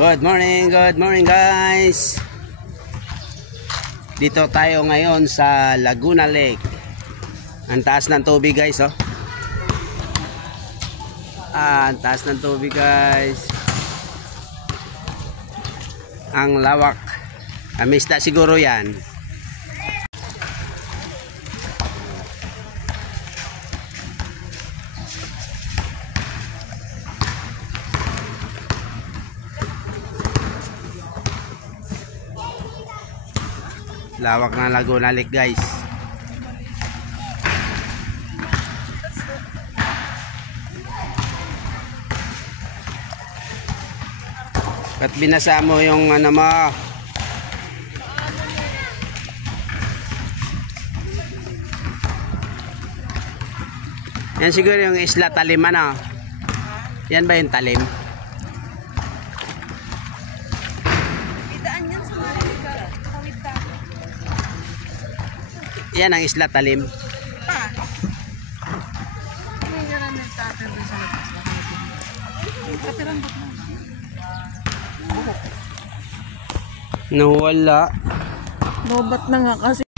Good morning guys. Dito tayo ngayon sa Laguna Lake. Ang taas ng tubig guys, oh. Ang taas ng tubig guys. Ang lawak. Amista siguro yan. Lawak ng Laguna Lake guys. At binasa mo yung ano mo. Yan siguro yung Isla Talim, ano? Yan ba yung Talim? Yan ang Isla Talim. Nawala. Lobat na nga kasi.